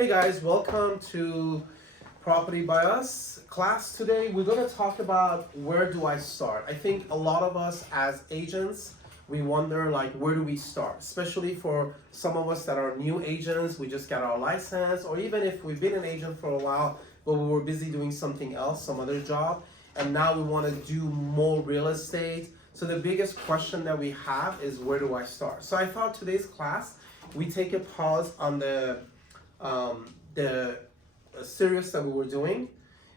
Hey guys, welcome to Property by Us class. Today we're going to talk about where do I start. I think a lot of us as agents, we wonder like where do we start, especially for some of us that are new agents, we just got our license, or even if we've been an agent for a while but we were busy doing something else, some other job, and now we want to do more real estate. So the biggest question that we have is where do I start? So I thought today's class we take a pause on the series that we were doing.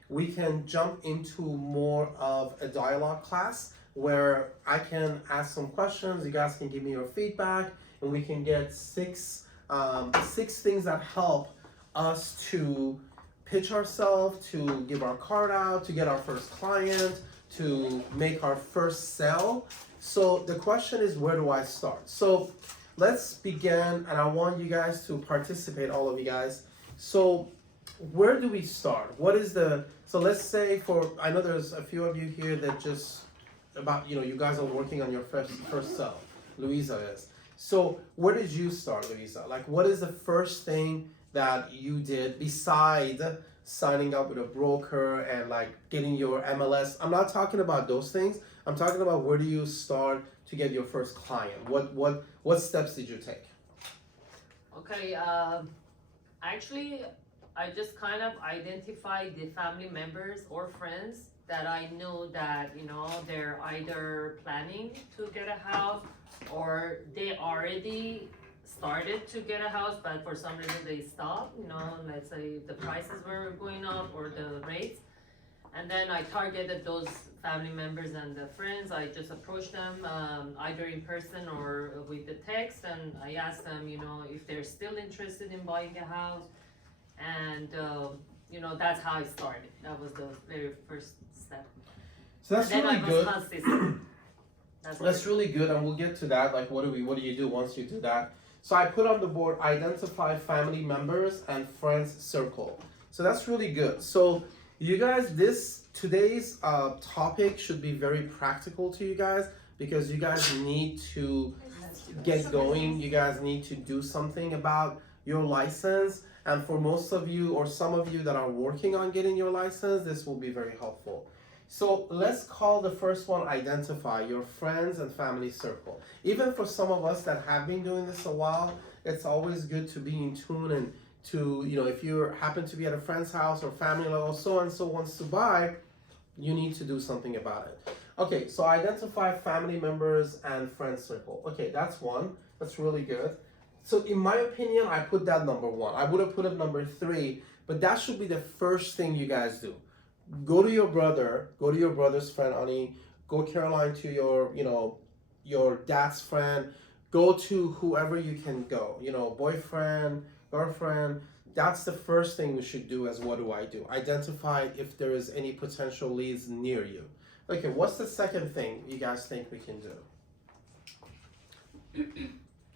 We can jump into more of a dialogue class where I can ask some questions, you guys can give me your feedback, and we can get six things that help us to pitch ourselves, to give our card out, to get our first client, to make our first sale. So the question is, where do I start? So let's begin, and I want you guys to participate, all of you guys. So where do we start? What is so let's say I know there's a few of you here that just you guys are working on your first sale. Louisa is. So where did you start, Louisa? Like, what is the first thing that you did beside signing up with a broker and like getting your MLS? I'm not talking about those things. I'm talking about where do you start to get your first client? What steps did you take? Okay, actually, I just kind of identified the family members or friends that I know that, they're either planning to get a house or they already started to get a house, but for some reason they stopped, let's say the prices were going up or the rates. And then I targeted those family members and the friends. I just approached them either in person or with the text, and I asked them, if they're still interested in buying a house. And that's how I started. That was the very first step. So that's really good. Consistent. That's really good, and we'll get to that. Like, what do you do once you do that? So I put on the board, identify family members and friends circle. So that's really good. So you guys, today's topic should be very practical to you guys, because you guys need to get going. You guys need to do something about your license. And for most of you or some of you that are working on getting your license, this will be very helpful. So let's call the first one, identify your friends and family circle. Even for some of us that have been doing this a while, it's always good to be in tune and to, if you happen to be at a friend's house or family level, so-and-so wants to buy, you need to do something about it. Okay, so identify family members and friends circle. Okay, that's one. That's really good. So in my opinion, I put that number one. I would have put it number three, but that should be the first thing you guys do. Go to your brother's friend, honey. Go, Caroline, to your dad's friend. Go to whoever you can go, boyfriend, girlfriend. That's the first thing we should do. As what do I do? Identify if there is any potential leads near you. Okay, what's the second thing you guys think we can do?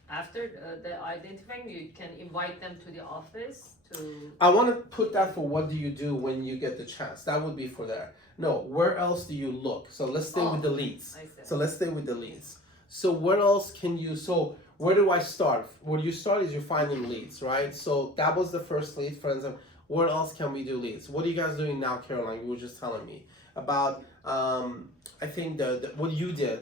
After the identifying, you can invite them to the office to... I want to put that for what do you do when you get the chance. That would be for there. No, where else do you look? So let's stay with the leads. So where else can you... So where do I start? Where you start is you're finding leads, right? So that was the first lead, friends. Where else can we do leads? What are you guys doing now, Caroline? You were just telling me about... I think what you did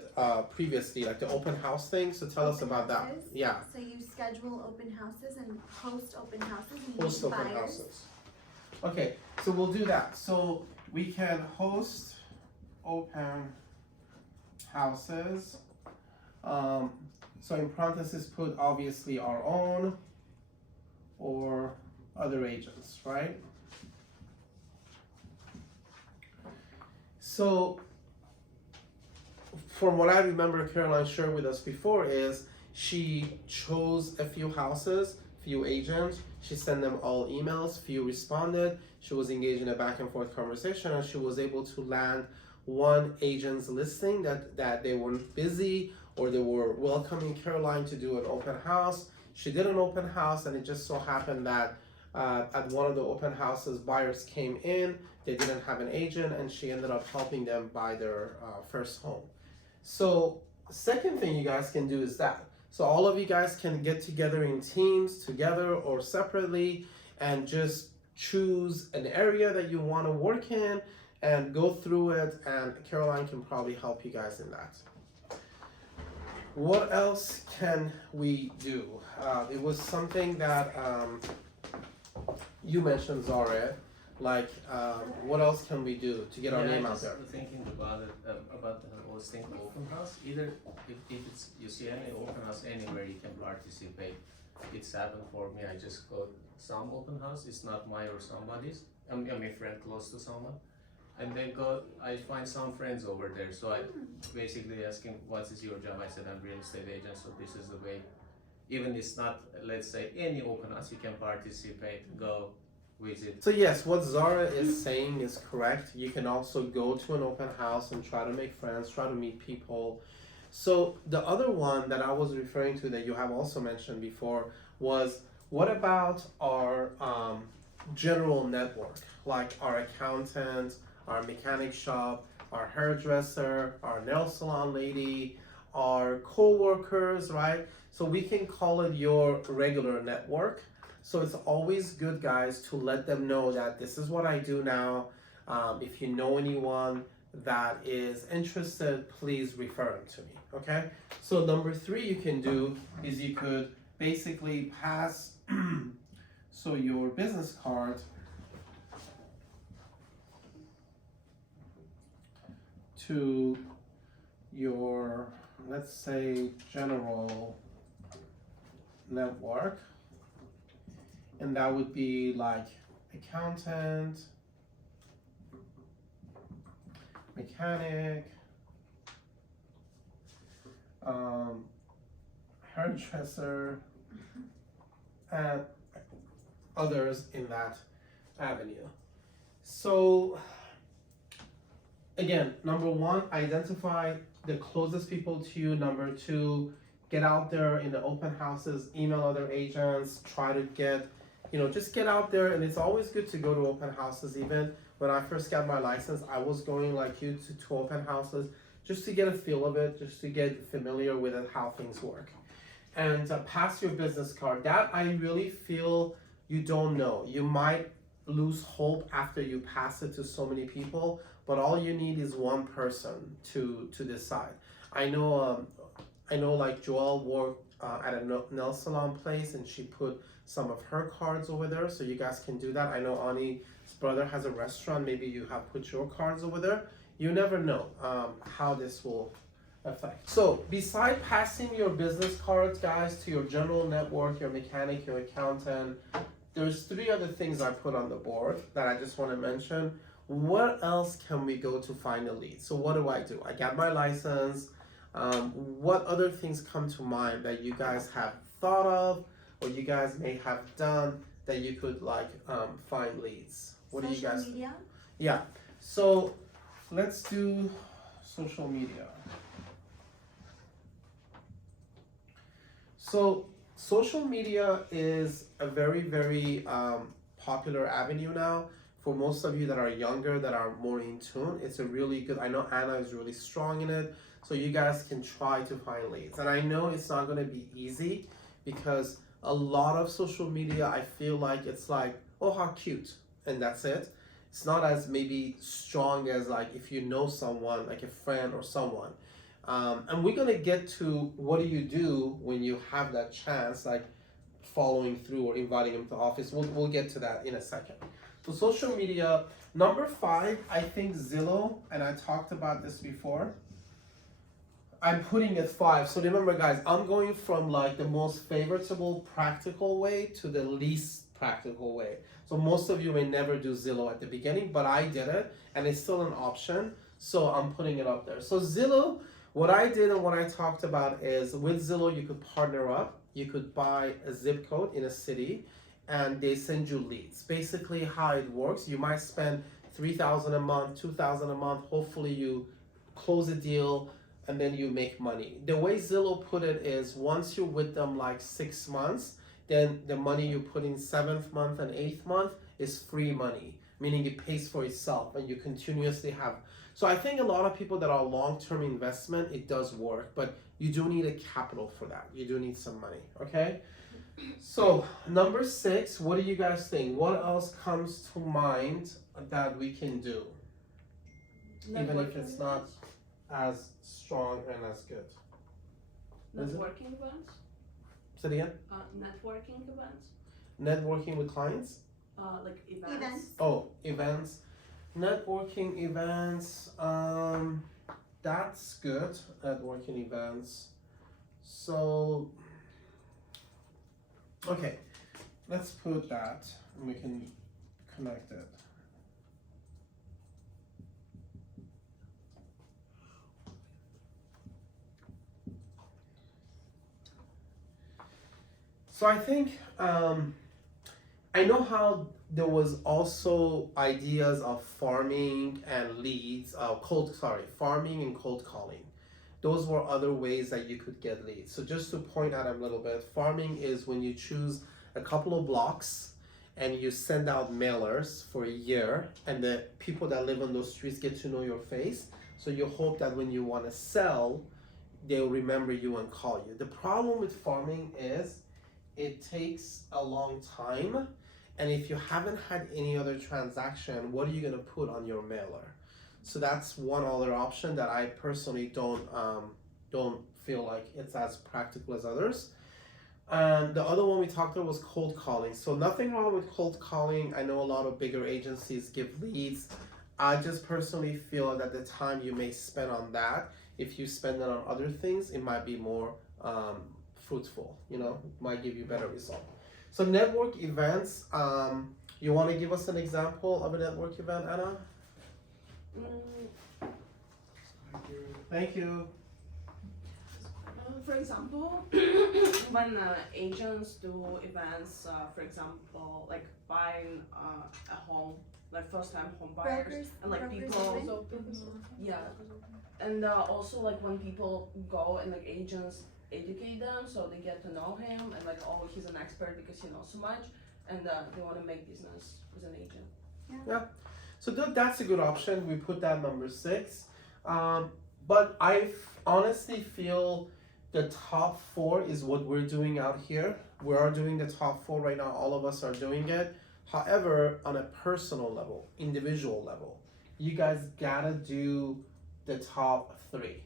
previously, like the open house thing. So tell us about that. Yeah. So you schedule open houses and host open houses and host open buyers. Houses. Okay, so we'll do that. So we can host open houses. So in parentheses, put obviously our own or other agents, right? So, from what I remember Caroline shared with us before is she chose a few houses, few agents, she sent them all emails, few responded, she was engaged in a back and forth conversation, and she was able to land one agent's listing that they weren't busy or they were welcoming Caroline to do an open house. She did an open house, and it just so happened that at one of the open houses, buyers came in, they didn't have an agent, and she ended up helping them buy their first home. So second thing you guys can do is that. So all of you guys can get together in teams, together or separately, and just choose an area that you want to work in and go through it, and Caroline can probably help you guys in that. What else can we do? It was something that you mentioned, Zara, like what else can we do to get our name out there? I was thinking about it, about the whole thing open house. Either if it's, you see any open house anywhere you can participate. It's happened for me, I just got some open house, it's not mine or somebody's, I'm a friend close to someone. And then I find some friends over there, so I basically asking, what is your job? I said, I'm real estate agent, so this is the way. Even it's not, let's say, any open house, you can participate, go visit. So yes, what Zara is saying is correct. You can also go to an open house and try to make friends, try to meet people. So the other one that I was referring to that you have also mentioned before was, what about our general network, like our accountant, our mechanic shop, our hairdresser, our nail salon lady, our co-workers, right? So we can call it your regular network. So it's always good, guys, to let them know that this is what I do now. If you know anyone that is interested, please refer them to me, okay? So number 3 you can do is you could basically pass so your business card to your, let's say, general network, and that would be like accountant, mechanic, hairdresser, and others in that avenue. So again, number 1, identify the closest people to you. Number 2, get out there in the open houses, email other agents, try to get, just get out there. And it's always good to go to open houses. Even when I first got my license, I was going like you to open houses just to get a feel of it, just to get familiar with it, how things work. And pass your business card. That I really feel you don't know. You might lose hope after you pass it to so many people, but all you need is one person to decide. I know like Joelle worked at a nail salon place, and she put some of her cards over there, so you guys can do that. I know Ani's brother has a restaurant, maybe you have put your cards over there. You never know how this will affect. So beside passing your business cards, guys, to your general network, your mechanic, your accountant, there's 3 other things I put on the board that I just want to mention. What else can we go to find a lead? So what do? I got my license. What other things come to mind that you guys have thought of, or you guys may have done that you could find leads? What do you guys? Social media? Yeah. So let's do social media. So social media is a very, very popular avenue now. For most of you that are younger, that are more in tune, it's a really good, I know Anna is really strong in it, so you guys can try to find leads. And I know it's not going to be easy, because a lot of social media, I feel like it's like, oh, how cute, and that's it. It's not as maybe strong as like if you know someone, like a friend or someone. And we're going to get to what do you do when you have that chance, like following through or inviting them to office. We'll get to that in a second. So social media. Number 5, I think Zillow, and I talked about this before. I'm putting it 5. So remember, guys, I'm going from like the most favorable practical way to the least practical way. So most of you may never do Zillow at the beginning, but I did it, and it's still an option. So I'm putting it up there. So Zillow, what I did and what I talked about is with Zillow, you could partner up. You could buy a zip code in a city, and they send you leads. Basically how it works, you might spend $3,000 a month, $2,000 a month. Hopefully you close a deal and then you make money. The way Zillow put it is, once you're with them like 6 months, then the money you put in 7th month and 8th month is free money, meaning it pays for itself and you continuously have. So I think a lot of people that are long-term investment, it does work, but you do need a capital for that. You do need some money, okay? So number 6, what do you guys think? What else comes to mind that we can do, even if it's not as strong and as good? Is it? Networking events. Say it again. Networking events. Networking with clients. Like events. Events. Oh, events. Networking events. That's good. Networking events. So, okay, let's put that and we can connect it. So I think I know how there was also ideas of farming and leads, farming and cold calling. Those were other ways that you could get leads. So just to point out a little bit, farming is when you choose a couple of blocks and you send out mailers for a year, and the people that live on those streets get to know your face. So you hope that when you want to sell, they'll remember you and call you. The problem with farming is it takes a long time, and if you haven't had any other transaction, what are you gonna put on your mailer? So that's one other option that I personally don't feel like it's as practical as others. The other one we talked about was cold calling. So nothing wrong with cold calling. I know a lot of bigger agencies give leads. I just personally feel that the time you may spend on that, if you spend it on other things, it might be more fruitful, might give you better result. So network events, you want to give us an example of a network event, Anna? Thank you. For example, when agents do events, for example, like buying a home, like first-time home buyers, Brokers. and like Brokers people, open. yeah, and also like when people go and like agents educate them, so they get to know him and like, oh, he's an expert because he knows so much, and they want to make business with an agent. So that's a good option. We put that number 6. But I honestly feel the top 4 is what we're doing out here. We are doing the top 4 right now. All of us are doing it. However, on a personal level, individual level, you guys gotta do the top 3,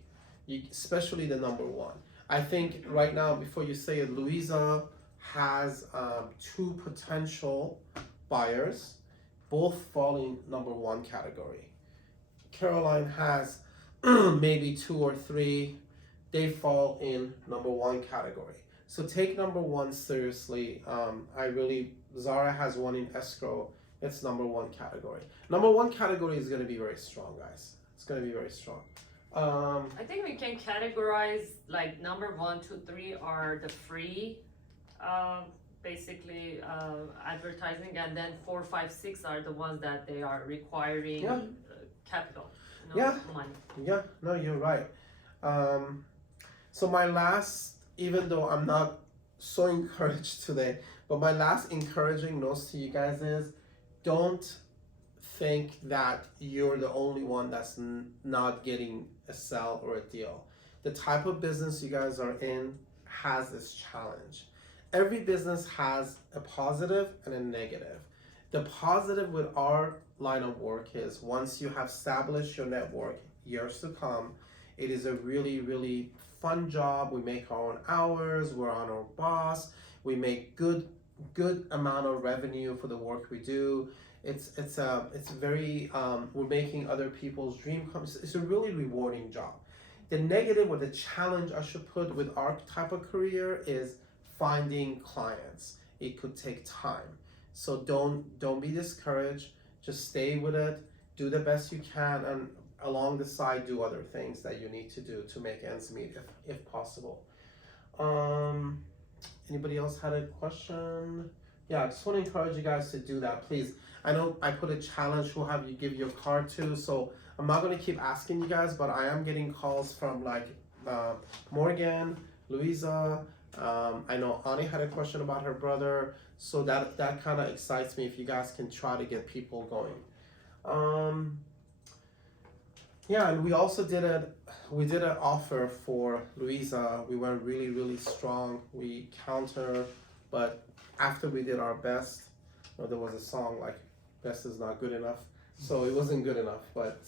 especially the number 1. I think right now, before you say it, Louisa has 2 potential buyers, both fall in number 1 category. Caroline has maybe 2 or 3, they fall in number 1 category. So take number 1 seriously. Zara has 1 in escrow, it's number 1 category. Number 1 category is gonna be very strong, guys. It's gonna be very strong. I think we can categorize like number 1, 2, 3 are the free, basically advertising, and then 4, 5, 6 are the ones that they are requiring capital, money. Yeah, no, you're right. So my last, even though I'm not so encouraged today, but my last encouraging notes to you guys is, don't think that you're the only one that's not getting a sell or a deal. The type of business you guys are in has this challenge. Every business has a positive and a negative. The positive with our line of work is once you have established your network, years to come, it is a really, really fun job. We make our own hours, we're on our boss, we make good amount of revenue for the work we do. It's very we're making other people's dream come. It's a really rewarding job. The negative or the challenge I should put with our type of career is finding clients. It could take time. So don't be discouraged. Just stay with it. Do the best you can, and along the side do other things that you need to do to make ends meet if possible. Anybody else had a question? Yeah, I just want to encourage you guys to do that, please. I know I put a challenge who have you give your card to, so I'm not going to keep asking you guys, but I am getting calls from like Morgan, Louisa. I know Ani had a question about her brother, so that kind of excites me if you guys can try to get people going. Yeah, and we also did an offer for Louisa. We went really, really strong. We counter but after we did our best, there was a song like "Best is not good enough," so it wasn't good enough. But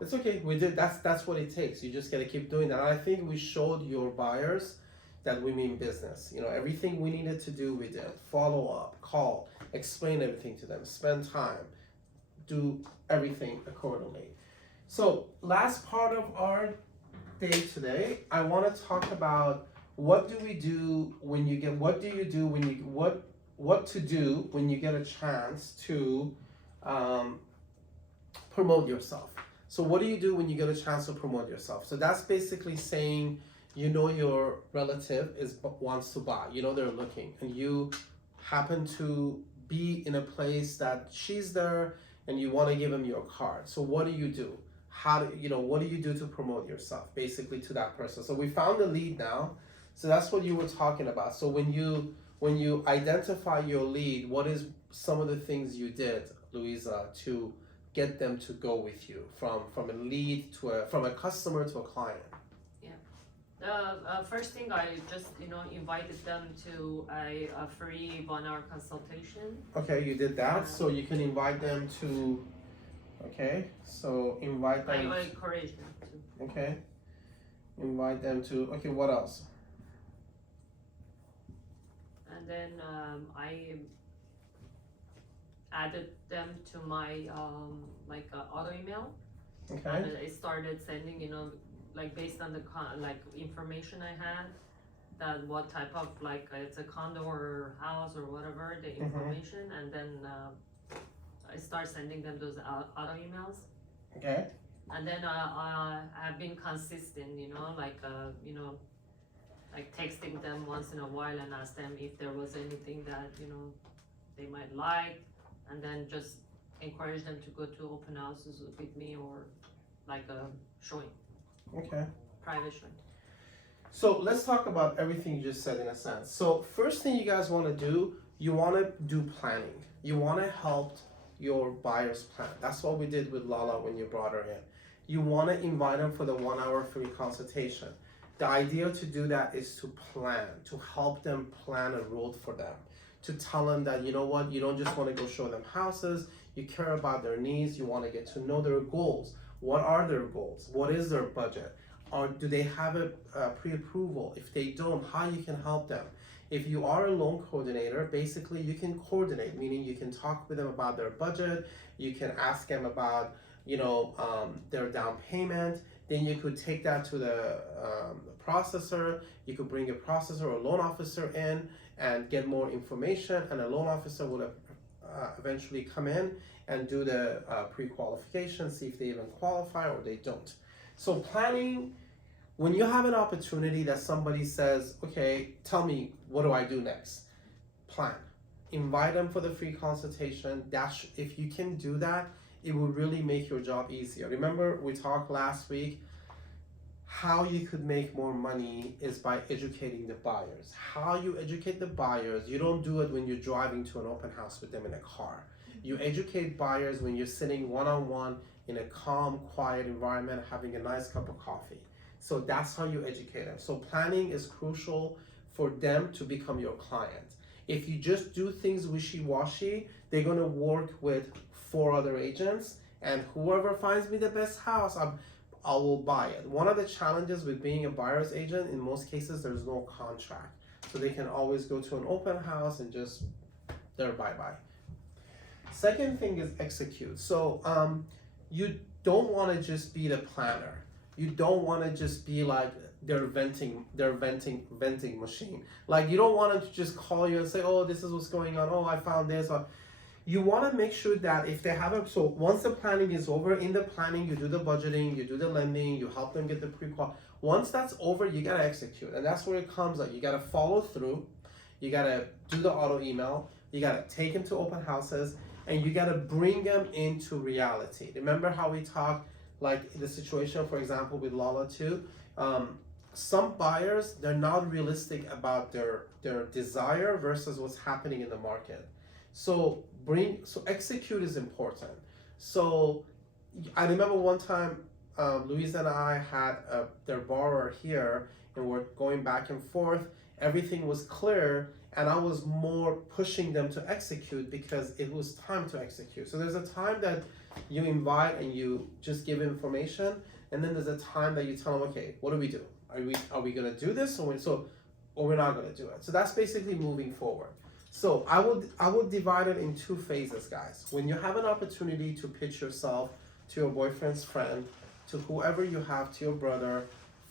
it's okay. We did. That's what it takes. You just gotta keep doing that. And I think we showed your buyers that we mean business. Everything we needed to do, we did. Follow up, call, explain everything to them, spend time, do everything accordingly. So last part of our day today, I want to talk about what to do when you get a chance to promote yourself. So what do you do when you get a chance to promote yourself? So that's basically saying, your relative wants to buy, they're looking, and you happen to be in a place that she's there and you want to give them your card. So what do you do? What do you do to promote yourself basically to that person? So we found the lead now. So that's what you were talking about. So when you identify your lead, what is some of the things you did, Louisa, to get them to go with you from a lead from a customer to a client? First thing, I just invited them to a free 1-hour consultation. Okay, you did that. So you can invite them to. Okay, so invite them. I encourage them to. Okay, invite them to. Okay, what else? And then I added them to my auto email. Okay. And I started sending, based on the information I had, that what type of it's a condo or house or whatever, the information, and then I start sending them those auto emails. Okay. And then I've been consistent, texting them once in a while and ask them if there was anything that they might like, and then just encourage them to go to open houses with me or like a showing. Okay. Private showing. So let's talk about everything you just said in a sense. So first thing you guys want to do, you want to do planning. You want to help your buyers plan. That's what we did with Lala when you brought her in. You want to invite them for the 1-hour free consultation. The idea to do that is to plan, to help them plan a road for them, to tell them that, you don't just want to go show them houses, you care about their needs, you want to get to know their goals. What are their goals? What is their budget? Or do they have a pre-approval? If they don't, how you can help them? If you are a loan coordinator, basically you can coordinate, meaning you can talk with them about their budget, you can ask them about, their down payment, then you could take that to the processor, you could bring a processor or loan officer in and get more information, and a loan officer would eventually come in and do the pre-qualification, see if they even qualify or they don't. So planning, when you have an opportunity that somebody says, okay, tell me, what do I do next? Plan. Invite them for the free consultation. If you can do that, it will really make your job easier. Remember, we talked last week, how you could make more money is by educating the buyers. How you educate the buyers, you don't do it when you're driving to an open house with them in a car. You educate buyers when you're sitting one-on-one in a calm, quiet environment, having a nice cup of coffee. So that's how you educate them. So planning is crucial for them to become your client. If you just do things wishy-washy, they're gonna work with 4 other agents, and whoever finds me the best house, I will buy it. One of the challenges with being a buyer's agent, in most cases, there's no contract. So they can always go to an open house and just, they're bye-bye. Second thing is execute. So you don't want to just be the planner. You don't want to just be like their venting machine. Like you don't want to just call you and say, oh, this is what's going on. Oh, I found this. You want to make sure that if they have so once the planning is over, in the planning, you do the budgeting, you do the lending, you help them get the pre-qual. Once that's over, you got to execute. And that's where it comes up. You got to follow through. You got to do the auto email. You got to take them to open houses. And you got to bring them into reality. Remember how we talked, like the situation, for example, with Lala too? Some buyers, they're not realistic about their desire versus what's happening in the market. So execute is important. So I remember one time, Louise and I had their borrower here, and we're going back and forth, everything was clear, and I was more pushing them to execute because it was time to execute. So there's a time that you invite and you just give information, and then there's a time that you tell them, okay, what do we do? Are we gonna do this or we're not gonna do it? So that's basically moving forward. So I would divide it in 2 phases, guys. When you have an opportunity to pitch yourself to your boyfriend's friend, to whoever you have, to your brother,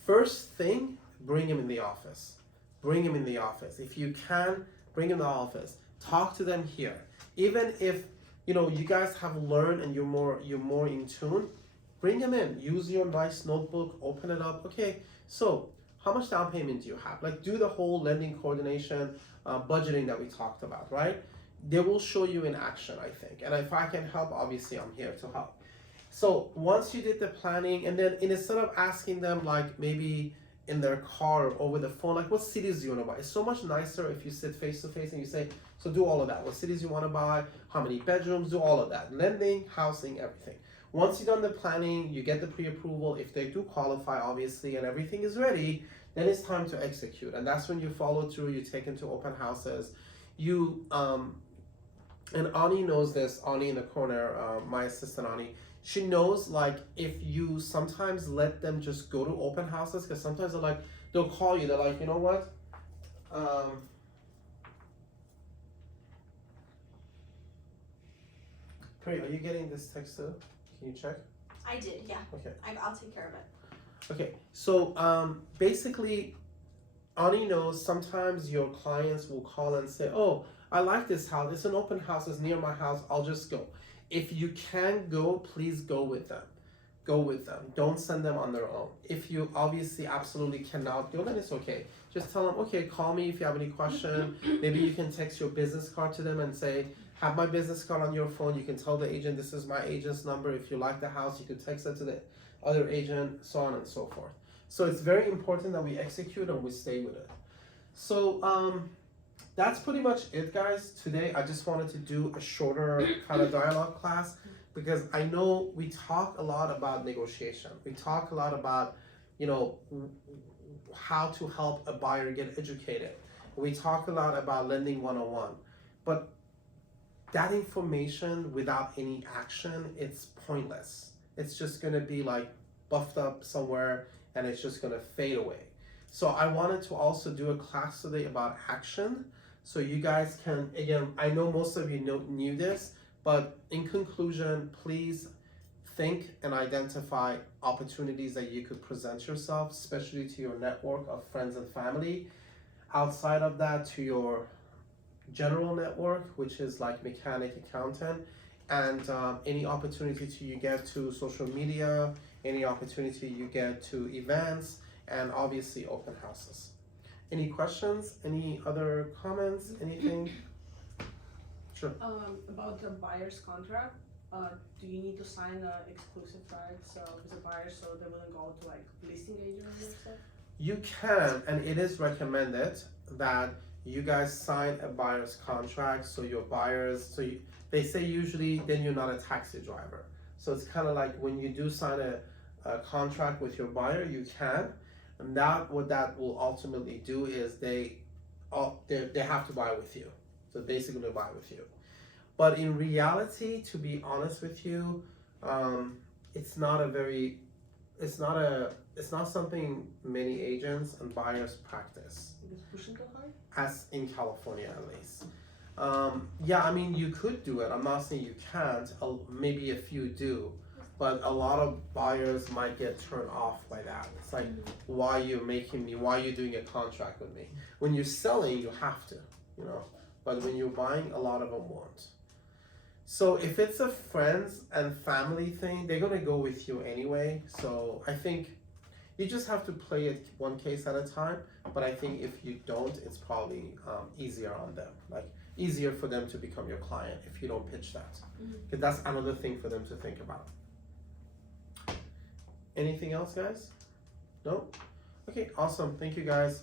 first thing, bring him in the office. Bring him in the office. If you can, bring him in the office. Talk to them here. Even if you guys have learned and you're more in tune, bring him in. Use your nice notebook, open it up. Okay, so how much down payment do you have? Like, do the whole lending coordination, budgeting that we talked about, right? They will show you in action, I think. And if I can help, obviously I'm here to help. So once you did the planning, and then instead of asking them like maybe in their car or over the phone, like what cities do you want to buy? It's so much nicer if you sit face to face and you say, so do all of that. What cities you want to buy, how many bedrooms, do all of that. Lending, housing, everything. Once you've done the planning, you get the pre-approval. If they do qualify, obviously, and everything is ready, then it's time to execute. And that's when you follow through, you take them to open houses. And Ani knows this, Ani in the corner, my assistant Ani, she knows like if you sometimes let them just go to open houses, because sometimes they'll call you, they're like, you know what? Pri, are you getting this text too? Can you check? I did, yeah. Okay. I'll take care of it. Okay, so basically, Ani knows sometimes your clients will call and say, oh, I like this house, it's an open house, it's near my house, I'll just go. If you can go, please go with them. Go with them. Don't send them on their own. If you obviously absolutely cannot go, then it's okay. Just tell them, okay, call me if you have any question. Maybe you can text your business card to them and say, have my business card on your phone. You can tell the agent, this is my agent's number. If you like the house, you could text it to the other agent, so on and so forth. So it's very important that we execute and we stay with it. So that's pretty much it, guys. Today, I just wanted to do a shorter kind of dialogue class because I know we talk a lot about negotiation. We talk a lot about, how to help a buyer get educated. We talk a lot about lending 101, but that information without any action, it's pointless. It's just gonna be like buffed up somewhere and it's just gonna fade away. So I wanted to also do a class today about action. So you guys can, again, I know most of you knew this, but in conclusion, please think and identify opportunities that you could present yourself, especially to your network of friends and family. Outside of that, to your general network, which is like mechanic, accountant, and any opportunity you get to social media, any opportunity you get to events, and obviously open houses. Any questions? Any other comments? Anything? Sure. About the buyer's contract, do you need to sign an exclusive rights with the buyer so they wouldn't go to like listing agents and stuff? You can, and it is recommended that you guys sign a buyer's contract. So your buyers, they say usually then you're not a taxi driver. So it's kind of like when you do sign a contract with your buyer, you can. And what that will ultimately do is they have to buy with you. So basically buy with you. But in reality, to be honest with you, it's not something many agents and buyers practice. It's pushing too hard? As in California at least. Yeah, I mean, you could do it. I'm not saying you can't. Maybe a few do. But a lot of buyers might get turned off by that. It's like, why are you doing a contract with me? When you're selling, you have to, But when you're buying, a lot of them won't. So if it's a friends and family thing, they're gonna go with you anyway. So I think you just have to play it one case at a time. But I think if you don't, it's probably easier on them. Like easier for them to become your client if you don't pitch that. Because that's another thing for them to think about. Anything else, guys? No? Okay, awesome. Thank you, guys.